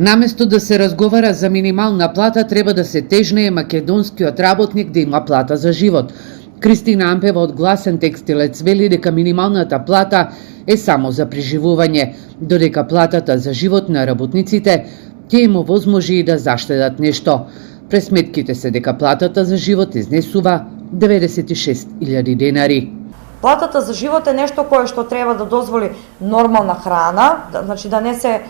Наместо да се разговара за минимална плата, треба да се тежнее македонскиот работник да има плата за живот. Кристина Ампева од Гласен текстилец вели дека минималната плата е само за преживување, додека платата за живот на работниците ќе им овозможи и да заштедат нешто. Пресметките се дека платата за живот изнесува 96.000 денари. Платата за живот е нешто кое што треба да дозволи нормална храна, значи да не се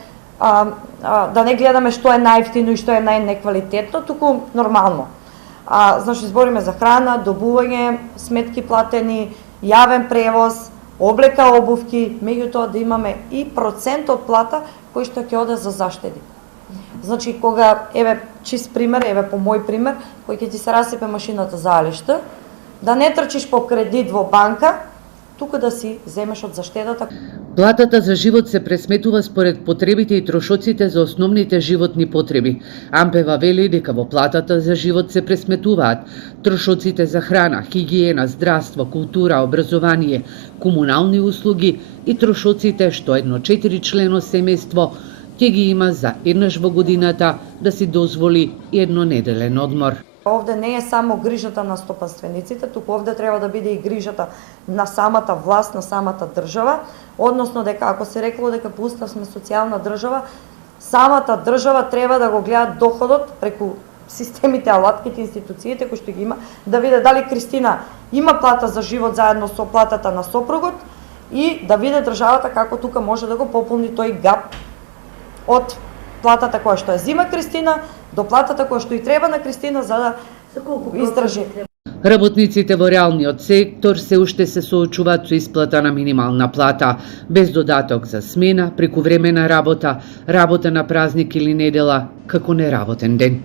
да не гледаме што е најевтино и што е најнеквалитетно, туку нормално. Значи збориме за храна, добување, сметки платени, јавен превоз, облека, обувки, меѓутоа да имаме и процент од плата кој што ќе оде за заштеди. Значи кога, еве чист пример, еве по мој пример, кој ќе ти се расипе машината за алишта, да не трчиш по кредит во банка, туку да си земеш од заштедата. Платата за живот се пресметува според потребите и трошоците за основните животни потреби. Ампева вели дека во платата за живот се пресметуваат трошоците за храна, хигиена, здравство, култура, образование, комунални услуги и трошоците што едно 4-члено семејство ќе ги има за еднаш во годината да си дозволи едно неделен одмор. Овде не е само грижата на стопанствениците, туку овде треба да биде и грижата на самата власт, на самата држава, односно дека ако се рекло дека по устав сме социјална држава, самата држава треба да го гледа доходот преку системите, алатките, институциите кои што ги има, да види дали Кристина има плата за живот заедно со платата на сопругот и да види државата како тука може да го пополни тој гап од платата која што ја зима Кристина до платата која што и треба на Кристина за да издржи. Работниците во реалниот сектор се уште се соочуваат со исплата на минимална плата, без додаток за смена, прекувремена работа, работа на празник или недела, како неработен ден.